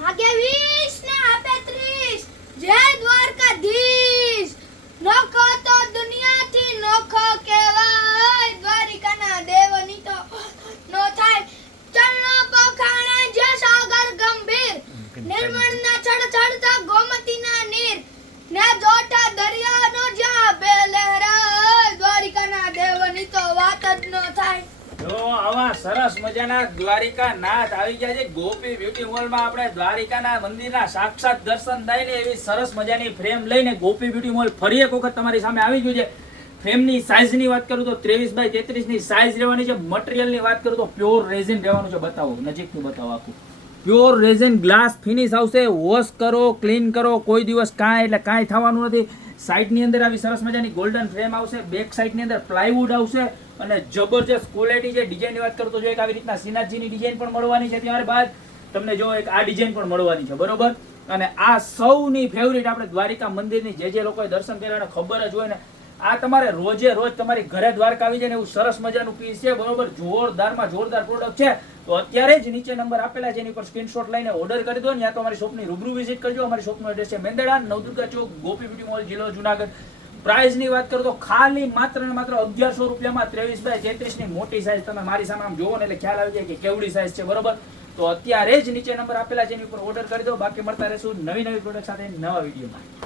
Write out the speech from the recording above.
માગે 20 ને આપે 30 જય દ્વારકાધીશ નોખો તો દુનિયાથી નોખો કહેવાય દ્વારિકાના દેવની તો નો થાય ચરણો પખાણે જે સાગર ગંભીર નિર્મળના ચડચડતા ગોમતીના નીર ને જોટા દરિયાનો જ્યાં બે લહેરાય દ્વારિકાના દેવની તો વાત જ ન થાય। જો આવા સરસ મજાના દ્વારિકા નાથ આવી ગયા છે ગોપી બ્યુટી મોલ માં। આપણે દ્વારિકાના મંદિરના સાક્ષાત દર્શન થાય ને એવી સરસ મજાની ફ્રેમ લઈને ગોપી બ્યુટી મોલ ફરી એક વખત તમારી સામે આવી ગયું છે। ફ્રેમની સાઈઝની વાત કરું તો 23x33 ની સાઈઝ રહેવાની છે। મટીરીયલની વાત કરું તો પ્યોર રેઝિન રહેવાનું છે। બતાવો નજીકથી બતાવો આખું પ્યોર રેઝિન ગ્લાસ ફિનિશ આવશે। વોશ કરો ક્લીન કરો કોઈ દિવસ કાંઈ એટલે કાંઈ થવાનું નથી। સાઈડની અંદર આવી સરસ મજાની ગોલ્ડન ફ્રેમ આવશે। બેક સાઈડની અંદર પ્લાયવુડ આવશે અને જબરજસ્ત ક્વોલિટી છે। ડિઝાઇનની વાત કરું તો જો એક આવી રીતના શ્રીનાથજીની ડિઝાઇન પણ મળવાની છે। ત્યાર બાદ તમને જો એક આ ડિઝાઇન પણ મળવાની છે બરોબર। અને આ સૌની ફેવરિટ આપણે દ્વારિકા મંદિરની જે લોકોએ દર્શન કર્યા એને ખબર જ હોય ને આ તમારે રોજે રોજ તમારી ઘરે દ્વારકા આવી જાય ને એવું સરસ મજાનું પીસ છે બરોબર। જોરદારમાં જોરદાર પ્રોડક્ટ છે। તો અત્યારે જ નીચે નંબર આપેલા છે એની પર સ્ક્રીનશોટ લઈને ઓર્ડર કરી દો ને યા તો અમારી શોપની રૂબરૂ વિઝિટ કરજો। અમારી શોપનો એડ્રેસ છે મેંદરડા નવદુર્ગા ચોક ગોપી બ્યુટી મોલ જિલ્લો જુનાગઢ। પ્રાઇસની વાત કરું તો ખાલી માત્ર ને માત્ર 1100 રૂપિયામાં 23x33 ની મોટી સાઈઝ તમે મારી સામે આમ જોવો ને એટલે ખ્યાલ આવી જાય કે કેવડી સાઈઝ છે બરોબર। તો અત્યારે જ નીચે નંબર આપેલા છે એની ઉપર ઓર્ડર કરી દો। બાકી મળતા રહેશું નવી પ્રોડક્ટ સાથે નવા વિડીયોમાં।